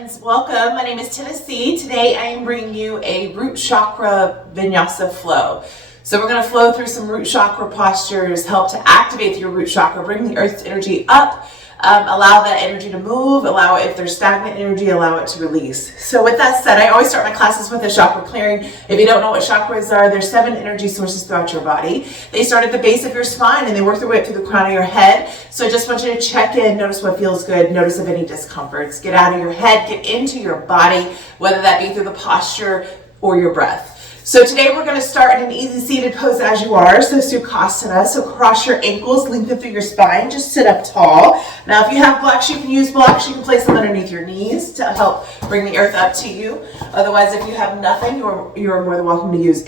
friends, welcome. My name is Tennessee. Today I am bringing you a root chakra vinyasa flow. So we're going to flow through some root chakra postures, help to activate your root chakra, bring the earth's energy up, allow that energy to move, allow it, if there's stagnant energy, allow it to release. So with that said, I always start my classes with a chakra clearing. If you don't know what chakras are, there's 7 energy sources throughout your body. They start at the base of your spine and they work their way up through the crown of your head. So I just want you to check in, notice what feels good, notice if any discomforts. Get out of your head, get into your body, whether that be through the posture or your breath. So today we're going to start in an easy seated pose as you are, so Sukhasana. So cross your ankles, lengthen through your spine, just sit up tall. Now if you have blocks, you can use blocks. You can place them underneath your knees to help bring the earth up to you. Otherwise, if you have nothing, you're more than welcome to use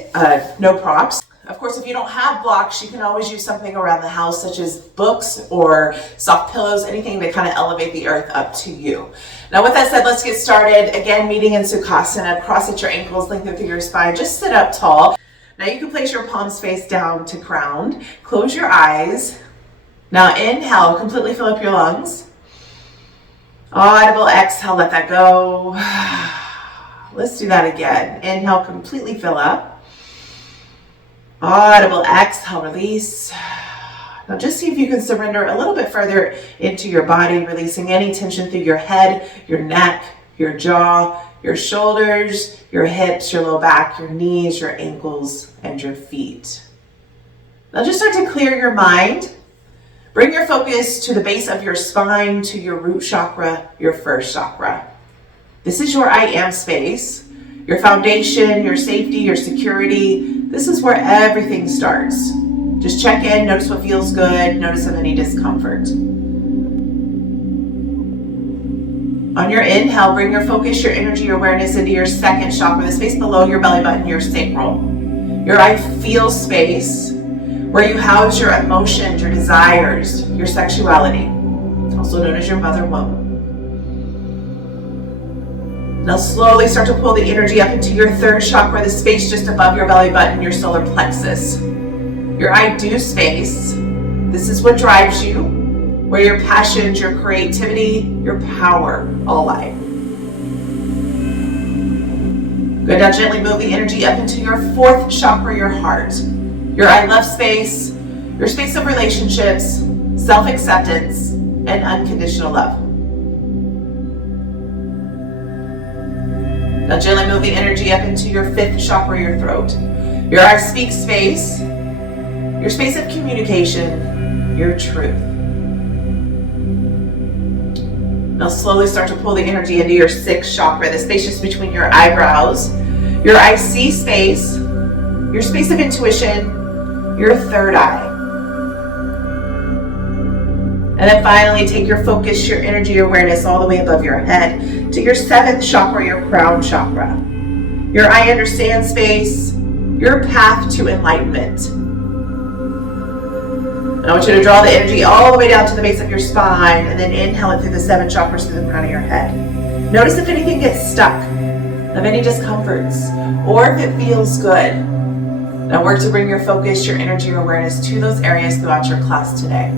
no props. Of course, if you don't have blocks, you can always use something around the house, such as books or soft pillows, anything to kind of elevate the earth up to you. Now, with that said, let's get started. Again, meeting in Sukhasana. Cross at your ankles, lengthen through your spine. Just sit up tall. Now, you can place your palms face down to crown. Close your eyes. Now, inhale, completely fill up your lungs. Audible exhale, let that go. Let's do that again. Inhale, completely fill up. Audible exhale, release. Now just see if you can surrender a little bit further into your body, releasing any tension through your head, your neck, your jaw, your shoulders, your hips, your low back, your knees, your ankles, and your feet. Now just start to clear your mind. Bring your focus to the base of your spine, to your root chakra, your first chakra. This is your I am space, your foundation, your safety, your security. This is where everything starts. Just check in, notice what feels good, notice of any discomfort. On your inhale, bring your focus, your energy, your awareness into your second chakra, the space below your belly button, your sacral. Your I feel space, where you house your emotions, your desires, your sexuality, also known as your mother womb. Now slowly start to pull the energy up into your third chakra, the space just above your belly button, your solar plexus. Your I do space. This is what drives you, where your passions, your creativity, your power all lie. Good, now gently move the energy up into your fourth chakra, your heart. Your I love space, your space of relationships, self-acceptance, and unconditional love. Now gently move the energy up into your fifth chakra, your throat. Your I speak space, your space of communication, your truth. Now slowly start to pull the energy into your sixth chakra, the space just between your eyebrows. Your I see space, your space of intuition, your third eye. And then finally, take your focus, your energy, your awareness all the way above your head to your seventh chakra, your crown chakra. Your I understand space, your path to enlightenment. And I want you to draw the energy all the way down to the base of your spine and then inhale it through the 7 chakras through the crown of your head. Notice if anything gets stuck, of any discomforts, or if it feels good. Now work to bring your focus, your energy, your awareness to those areas throughout your class today.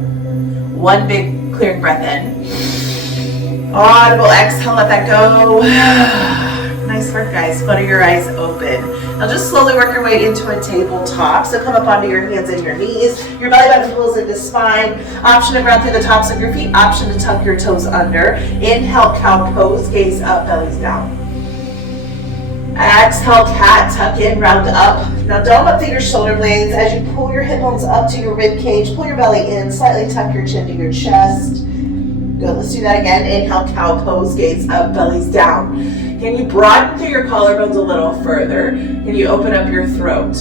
One big clearing breath in. Audible exhale, let that go. Nice work, guys. Flutter your eyes open. Now just slowly work your way into a tabletop. So come up onto your hands and your knees. Your belly button pulls into spine. Option to ground through the tops of your feet. Option to tuck your toes under. Inhale, cow pose. Gaze up, bellies down. Exhale, cat, tuck in, round up. Now dome up through your shoulder blades as you pull your hip bones up to your rib cage. Pull your belly in, slightly tuck your chin to your chest. Good, let's do that again. Inhale, cow pose, gaze up, bellies down. Can you broaden through your collarbones a little further? Can you open up your throat?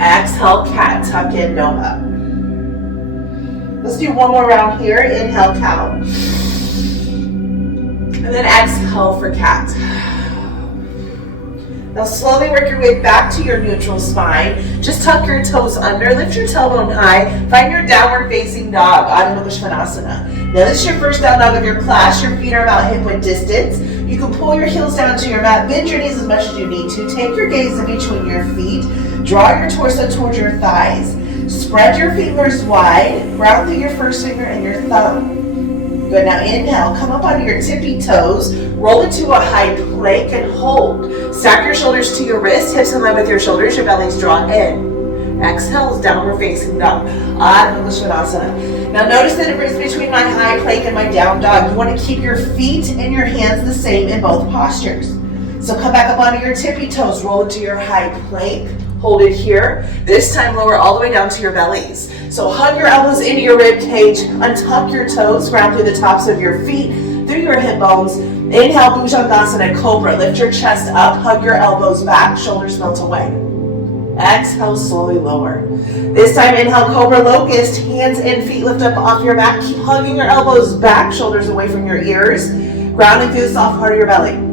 Exhale, cat, tuck in, dome up. Let's do one more round here. Inhale, cow. And then exhale for cat. Now slowly work your way back to your neutral spine. Just tuck your toes under, lift your tailbone high, find your downward facing dog, Adho Mukha Svanasana. Now this is your first down dog of your class. Your feet are about hip width distance. You can pull your heels down to your mat, bend your knees as much as you need to. Take your gaze in between your feet. Draw your torso towards your thighs. Spread your fingers wide, ground through your first finger and your thumb. Good, now inhale, come up onto your tippy toes, roll into a high plank and hold. Stack your shoulders to your wrists, hips in line with your shoulders, your bellies draw in. Exhale, downward facing dog. Adho Svanasana. Now notice the difference between my high plank and my down dog. You want to keep your feet and your hands the same in both postures. So come back up onto your tippy toes, roll into your high plank. Hold it here. This time lower all the way down to your bellies. So hug your elbows into your rib cage, untuck your toes, ground through the tops of your feet, through your hip bones. Inhale, Bhujangasana, Cobra. Lift your chest up, hug your elbows back, shoulders melt away. Exhale, slowly lower. This time inhale, Cobra Locust, hands and feet lift up off your mat. Keep hugging your elbows back, shoulders away from your ears, grounding through the soft part of your belly.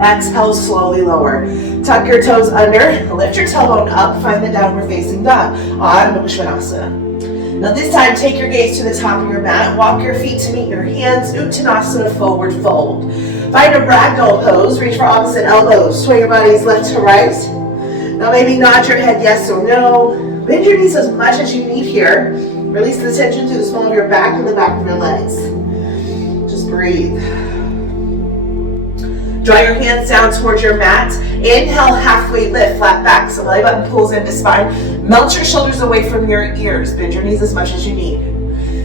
Exhale, slowly lower. Tuck your toes under, lift your tailbone up, find the downward facing dog. Adho Svanasana. Now this time, take your gaze to the top of your mat, walk your feet to meet your hands, Uttanasana, forward fold. Find a ragdoll pose, reach for opposite elbows, sway your bodies left to right. Now maybe nod your head yes or no. Bend your knees as much as you need here. Release the tension through the small of your back and the back of your legs. Just breathe. Draw your hands down towards your mat. Inhale, halfway lift, flat back. So belly button pulls into spine. Melt your shoulders away from your ears. Bend your knees as much as you need.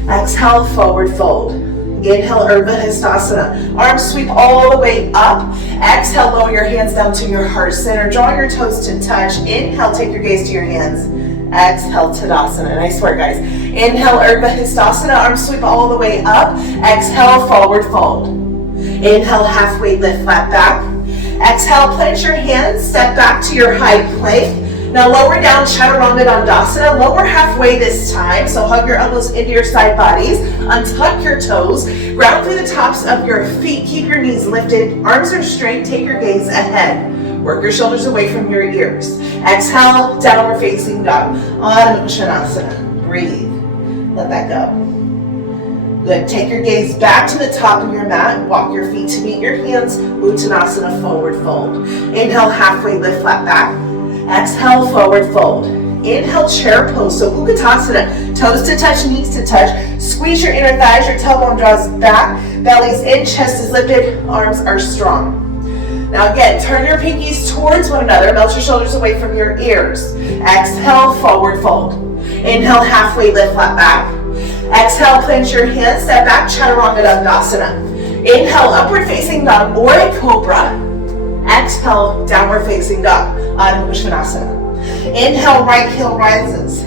Exhale, forward fold. Inhale, Urdhva Hastasana. Arms sweep all the way up. Exhale, lower your hands down to your heart center. Draw your toes to touch. Inhale, take your gaze to your hands. Exhale, Tadasana. Nice work, guys. Inhale, Urdhva Hastasana. Arms sweep all the way up. Exhale, forward fold. Inhale, halfway lift, flat back. Exhale, plant your hands, step back to your high plank. Now lower down, Chaturanga Dandasana. Lower halfway this time, so hug your elbows into your side bodies. Untuck your toes, ground through the tops of your feet. Keep your knees lifted, arms are straight, take your gaze ahead. Work your shoulders away from your ears. Exhale, downward facing dog. Adho Svanasana. Breathe. Let that go. Good. Take your gaze back to the top of your mat. Walk your feet to meet your hands. Uttanasana, forward fold. Inhale, halfway lift, flat back. Exhale, forward fold. Inhale, chair pose. So Utkatasana, toes to touch, knees to touch. Squeeze your inner thighs, your tailbone draws back. Belly's in, chest is lifted, arms are strong. Now again, turn your pinkies towards one another. Melt your shoulders away from your ears. Exhale, forward fold. Inhale, halfway lift, flat back. Exhale, plant your hands, step back, Chaturanga Dandasana. Inhale, upward facing dog or a cobra. Exhale, downward facing dog, Adho Svanasana. Inhale, right heel rises.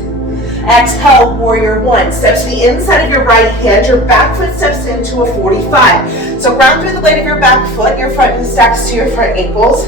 Exhale, warrior one. Step to the inside of your right hand, your back foot steps into a 45. So ground through the blade of your back foot, your front knee stacks to your front ankles.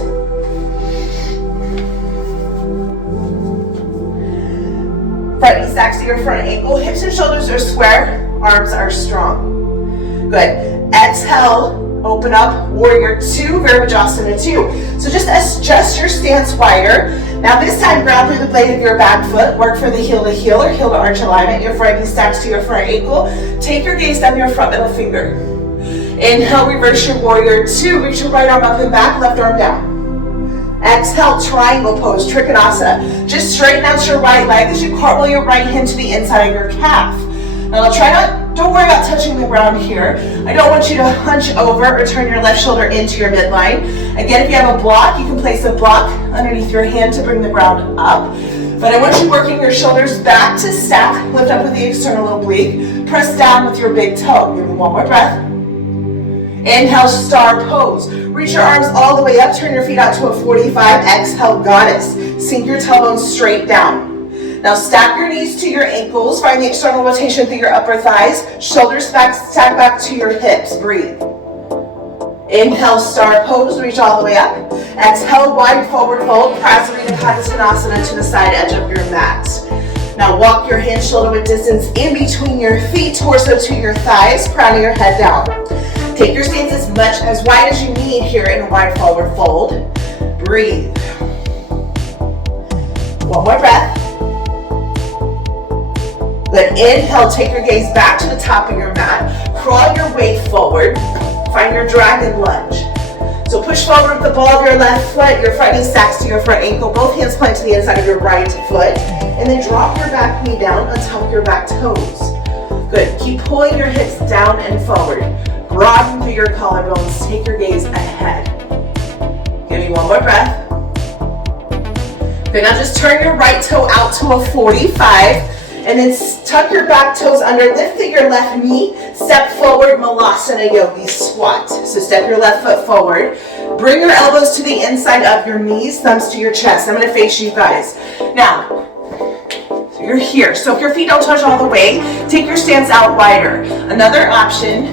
Front knee stacks to your front ankle, hips and shoulders are square, arms are strong. Good. Exhale, open up, warrior two, Virabhajasana 2. So just adjust your stance wider. Now this time, ground through the blade of your back foot, work for the heel to heel or heel to arch alignment. Your front knee stacks to your front ankle. Take your gaze down your front middle finger. Inhale, reverse your warrior two, reach your right arm up and back, left arm down. Exhale, triangle pose, Trikonasana. Just straighten out your right leg as you cartwheel your right hand to the inside of your calf. Now don't worry about touching the ground here. I don't want you to hunch over or turn your left shoulder into your midline. Again, if you have a block, you can place a block underneath your hand to bring the ground up. But I want you working your shoulders back to stack, lift up with the external oblique, press down with your big toe. Give me one more breath. Inhale, star pose. Reach your arms all the way up, turn your feet out to a 45. Exhale, goddess. Sink your tailbone straight down. Now stack your knees to your ankles, find the external rotation through your upper thighs, shoulders back, stack back to your hips, breathe. Inhale, star pose, reach all the way up. Exhale, wide forward fold, Prasarita Padasana to the side edge of your mat. Now walk your hands shoulder width distance in between your feet, torso to your thighs, crown of your head down. Take your stance as wide as you need here in a wide forward fold. Breathe. One more breath. Good. Inhale, take your gaze back to the top of your mat. Crawl your way forward. Find your dragon lunge. So push forward with the ball of your left foot. Your front knee stacks to your front ankle. Both hands plant to the inside of your right foot. And then drop your back knee down, untuck your back toes. Good. Keep pulling your hips down and forward. Broaden through your collarbones. Take your gaze ahead. Give me one more breath. Good. Now just turn your right toe out to a 45. And then tuck your back toes under, lift your left knee, step forward, Malasana Yogi Squat. So step your left foot forward. Bring your elbows to the inside of your knees, thumbs to your chest. I'm gonna face you guys. Now, so you're here. So if your feet don't touch all the way, take your stance out wider. Another option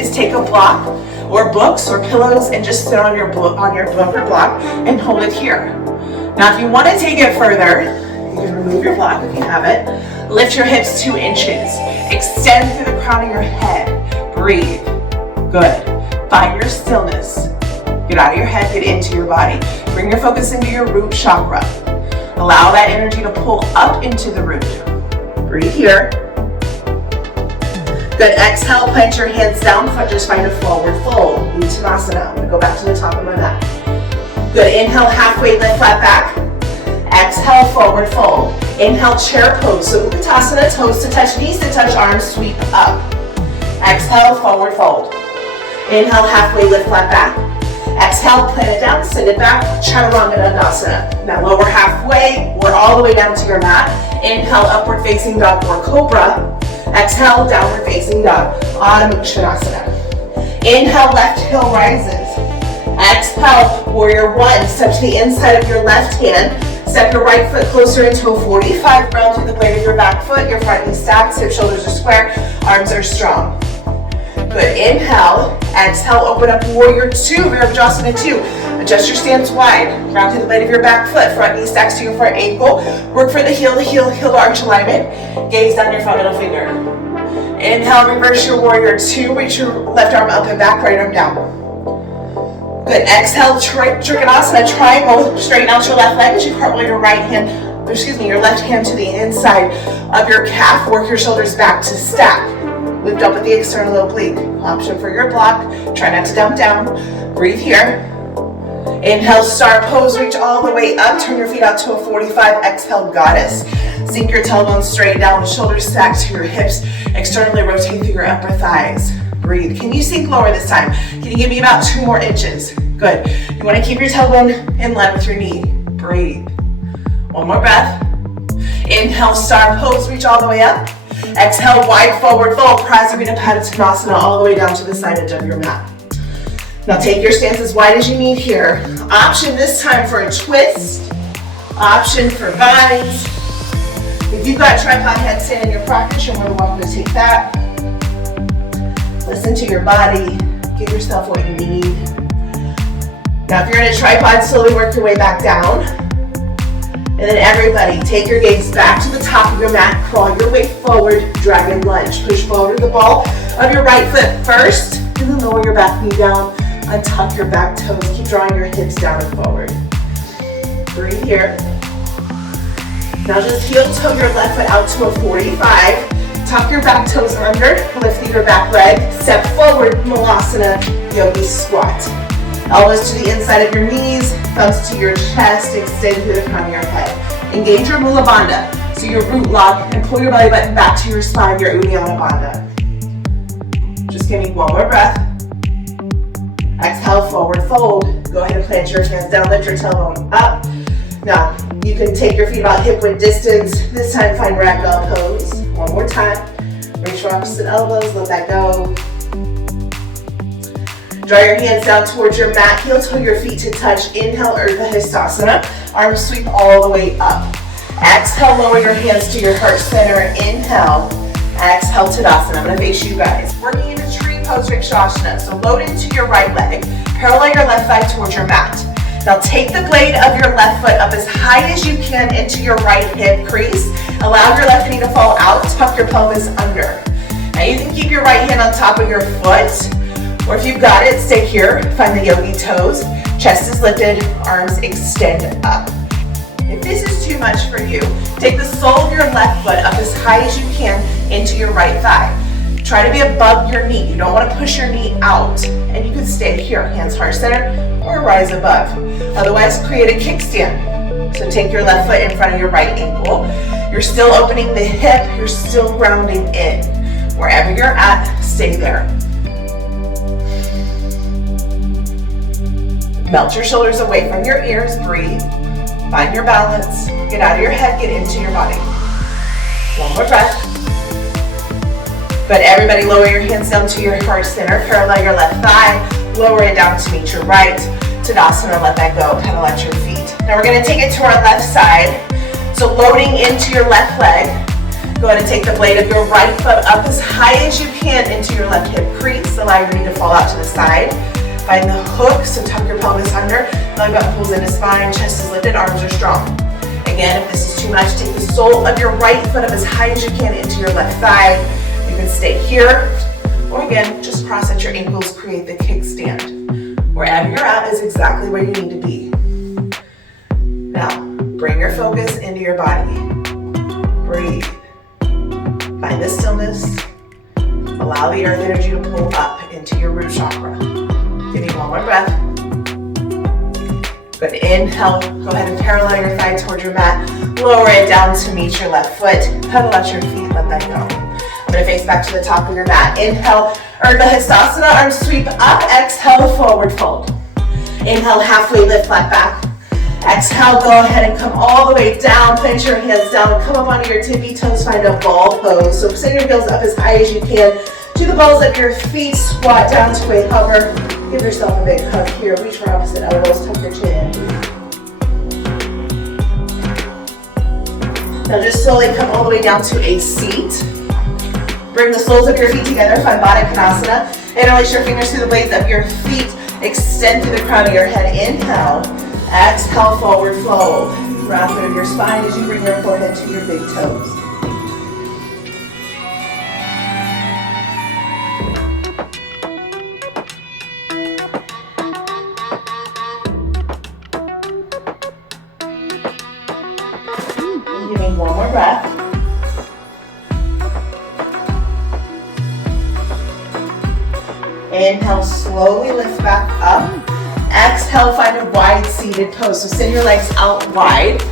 is take a block or books or pillows and just sit on your book or block and hold it here. Now if you wanna take it further, you can remove your block if you have it. Lift your hips 2 inches. Extend through the crown of your head. Breathe. Good. Find your stillness. Get out of your head, get into your body. Bring your focus into your root chakra. Allow that energy to pull up into the root. Breathe here. Good. Exhale, plant your hands down, just find a forward fold. Uttanasana. I'm gonna go back to the top of my mat. Good. Inhale, halfway lift, flat back. Exhale, forward fold. Inhale, chair pose. So Uttanasana, toes to touch, knees to touch, arms sweep up. Exhale, forward fold. Inhale, halfway lift, flat back. Exhale, plant it down, send it back, Chaturanga Dandasana. Now lower halfway, or all the way down to your mat. Inhale, upward facing dog or cobra. Exhale, downward facing dog, Adho Mukha Svanasana. Inhale, left heel rises. Exhale, warrior 1, step to the inside of your left hand. Step your right foot closer into a 45, ground through the blade of your back foot, your front knee stacks, hip shoulders are square, arms are strong. Good, inhale, exhale, open up warrior 2, Virabhadrasana 2. Adjust your stance wide, ground through the blade of your back foot, front knee stacks to your front ankle. Work for the heel to arch alignment. Gaze down your front middle finger. Inhale, reverse your warrior 2, reach your left arm up and back, right arm down. Good, exhale, Trikonasana, triangle, straighten out your left leg as you cartwheel your your left hand to the inside of your calf, work your shoulders back to stack. Lift up at the external oblique. Option for your block, try not to dump down. Breathe here. Inhale, star pose, reach all the way up, turn your feet out to a 45, exhale, goddess. Sink your tailbones straight down, shoulders stacked to your hips, externally rotate through your upper thighs. Breathe. Can you sink lower this time? Can you give me about 2 more inches? Good. You want to keep your tailbone in line with your knee. Breathe. One more breath. Inhale, star pose, reach all the way up. Exhale, wide forward fold, Prasarita Padottanasana, all the way down to the side edge of your mat. Now take your stance as wide as you need here. Option this time for a twist. Option for vines. If you've got tripod headstand in your practice, you're more than welcome to take that. Listen to your body. Give yourself what you need. Now if you're in a tripod, slowly work your way back down. And then everybody, take your gaze back to the top of your mat, crawl your way forward, dragon lunge. Push forward the ball of your right foot first, and then lower your back knee down, untuck your back toes, keep drawing your hips down and forward. Breathe here. Now just heel toe your left foot out to a 45, tuck your back toes under, lift your back leg, step forward, Malasana Yogi Squat. Elbows to the inside of your knees, thumbs to your chest, extend through the crown of your head. Engage your Mula Bandha, so your root lock, and pull your belly button back to your spine, your Uddiyana Bandha. Just give me one more breath. Exhale, forward fold. Go ahead and plant your hands down, lift your tailbone up. Now, you can take your feet about hip width distance. This time, find ragdoll pose. One more time. Reach for opposite elbows, let that go. Draw your hands down towards your mat, heel toe your feet to touch. Inhale, Urdhva Hastasana. Arms sweep all the way up. Exhale, lower your hands to your heart center. Inhale, exhale, Tadasana. I'm gonna face you guys. Working into tree pose, Vrikshasana. So load into your right leg. Parallel your left thigh towards your mat. Now take the blade of your left foot up as high as you can into your right hip crease. Allow your left knee to fall out, tuck your pelvis under. Now you can keep your right hand on top of your foot, or if you've got it, stay here, find the yogi toes. Chest is lifted, arms extend up. If this is too much for you, take the sole of your left foot up as high as you can into your right thigh. Try to be above your knee. You don't want to push your knee out. And you can stay here, hands heart center, or rise above. Otherwise, create a kickstand. So take your left foot in front of your right ankle. You're still opening the hip, you're still rounding in. Wherever you're at, stay there. Melt your shoulders away from your ears, breathe. Find your balance, get out of your head, get into your body. One more breath. But everybody lower your hands down to your heart center, parallel your left thigh, lower it down to meet your right. Tadasana, let that go, pedal at your feet. Now we're gonna take it to our left side. So loading into your left leg, go ahead and take the blade of your right foot up as high as you can into your left hip crease. Allow your knee to fall out to the side. Find the hook, so tuck your pelvis under. Belly button pulls into spine, chest is lifted, arms are strong. Again, if this is too much, take the sole of your right foot up as high as you can into your left thigh. You can stay here, or again, just cross at your ankles, create the kickstand. Wherever you're at is exactly where you need to be. Now, bring your focus into your body. Breathe. Find the stillness. Allow the earth energy to pull up into your root chakra. Give me one more breath. Good. Inhale. Go ahead and parallel your thigh towards your mat. Lower it down to meet your left foot. Pedal at your feet. Let that go. I'm going to face back to the top of your mat. Inhale. Urdhva Hastasana. Arms sweep up. Exhale. Forward fold. Inhale. Halfway lift. Flat back. Exhale. Go ahead and come all the way down. Plant your hands down. Come up onto your tippy toes. Find a ball pose. So send your heels up as high as you can to the balls of your feet. Squat down to a hover. Give yourself a big hug here. Reach for opposite elbows. Tuck your chin in. Now just slowly come all the way down to a seat. Bring the soles of your feet together. Find Baddha Konasana. Interlace your fingers through the blades of your feet. Extend through the crown of your head. Inhale. Exhale, forward fold. Wrap through your spine as you bring your forehead to your big toes. One more breath. Inhale, slowly lift back up. Exhale, find a wide seated pose. So send your legs out wide.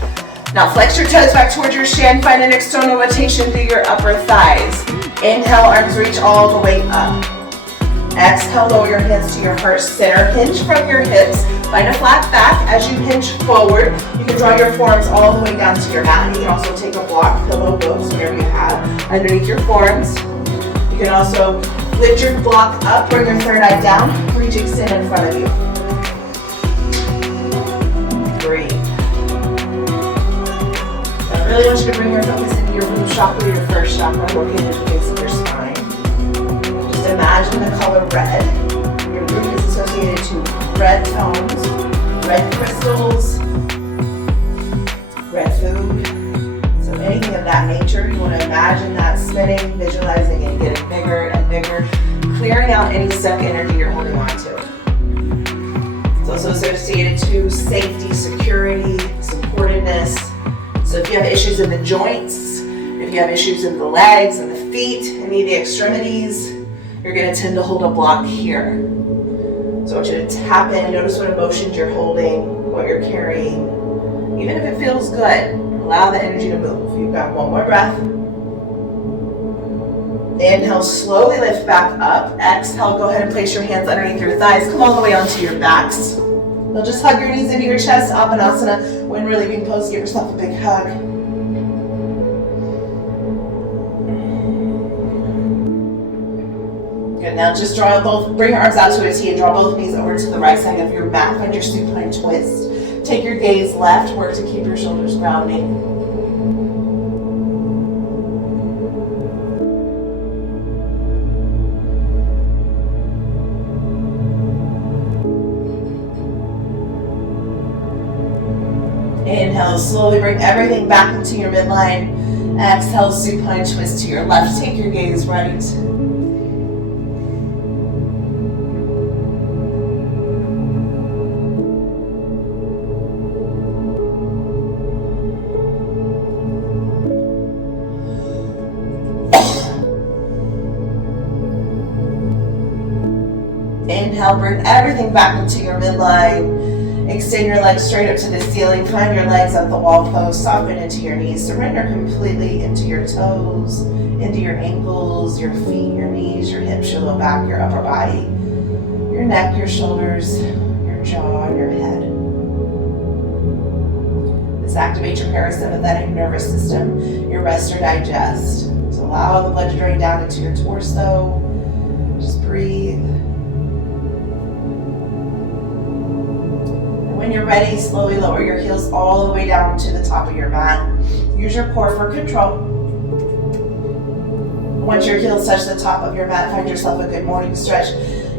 Now flex your toes back towards your shin. Find an external rotation through your upper thighs. Inhale, arms reach all the way up. Exhale, lower your hands to your heart center. Hinge from your hips. Find a flat back. As you hinge forward, you can draw your forearms all the way down to your mat. You can also take a block, pillow, books, whatever you have underneath your forearms. You can also lift your block up, bring your third eye down, reach, extend in front of you. Breathe. I really want you to bring your focus into your root chakra, your first chakra, located at the base of your spine. Just imagine the color red. Your root is associated to red tones, red crystals, red food. So anything of that nature, you want to imagine that spinning, visualizing it, getting bigger and bigger, clearing out any stuck energy you're holding on to. It's also associated to safety, security, supportedness. So if you have issues in the joints, if you have issues in the legs and the feet, any of the extremities, you're going to tend to hold a block here. So I want you to tap in, notice what emotions you're holding, what you're carrying. Even if it feels good, allow the energy to move. You've got one more breath. Inhale, slowly lift back up. Exhale, go ahead and place your hands underneath your thighs. Come all the way onto your backs. Now just hug your knees into your chest. Apanasana. When relieving pose, give yourself a big hug. Good, now just draw bring your arms out to a T and draw both knees over to the right side of your mat. Find your supine twist. Take your gaze left, work to keep your shoulders grounding. Inhale, slowly bring everything back into your midline. Exhale, supine twist to your left. Take your gaze right. Inhale, bring everything back into your midline. Extend your legs straight up to the ceiling. Climb your legs up the wall post. Soften into your knees. Surrender completely into your toes, into your ankles, your feet, your knees, your hips, your low back, your upper body, your neck, your shoulders, your jaw, and your head. This activates your parasympathetic nervous system, your rest or digest. So allow the blood to drain down into your torso. Just breathe. When you're ready, slowly lower your heels all the way down to the top of your mat. Use your core for control. Once your heels touch the top of your mat, find yourself a good morning stretch.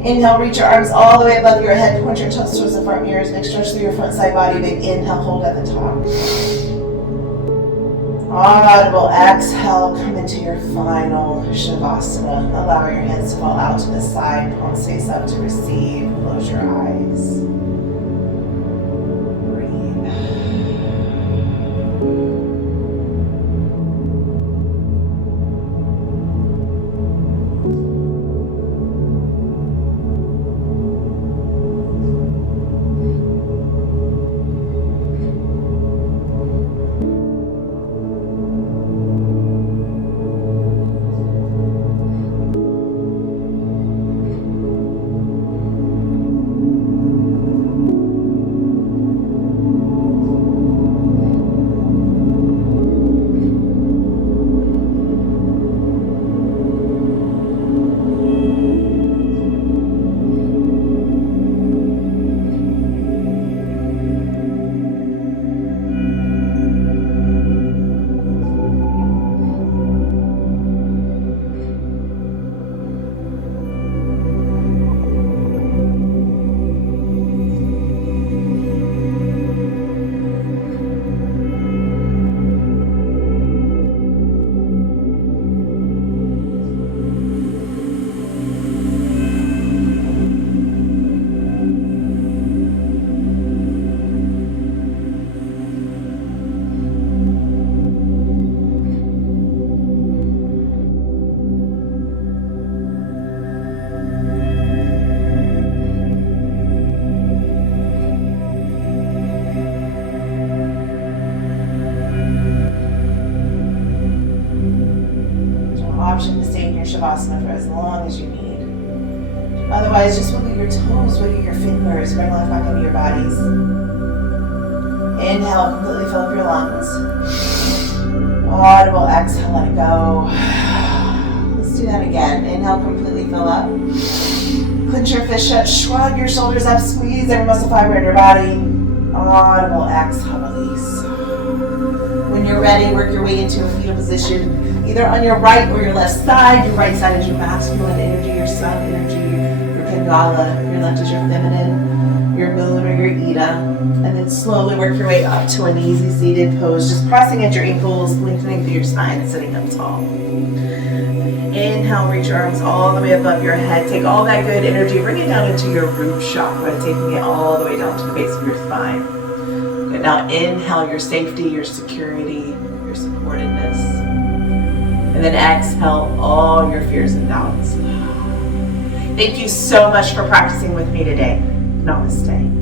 Inhale, reach your arms all the way above your head. Point your toes towards the front mirrors. Big stretch through your front side body. Big inhale, hold at the top. Audible exhale, come into your final Shavasana. Allow your hands to fall out to the side. Palms face up to receive. Close your eyes. Option to stay in your Shavasana for as long as you need. Otherwise, just wiggle your toes, wiggle your fingers, bring life back into your bodies. Inhale, completely fill up your lungs. Audible exhale, let it go. Let's do that again. Inhale, completely fill up. Clench your fist shut, shrug your shoulders up, squeeze every muscle fiber in your body. Audible exhale, release. When you're ready, work your way into a fetal position. Either on your right or your left side. Your right side is your masculine energy, your sun energy, your Pingala. Your left is your feminine, your moon or your Ida. And then slowly work your way up to an easy seated pose. Just pressing at your ankles, lengthening through your spine and sitting up tall. Inhale, reach your arms all the way above your head. Take all that good energy, bring it down into your root chakra, taking it all the way down to the base of your spine. Good. Now inhale your safety, your security, your supportedness. And then exhale all your fears and doubts. Thank you so much for practicing with me today. Namaste.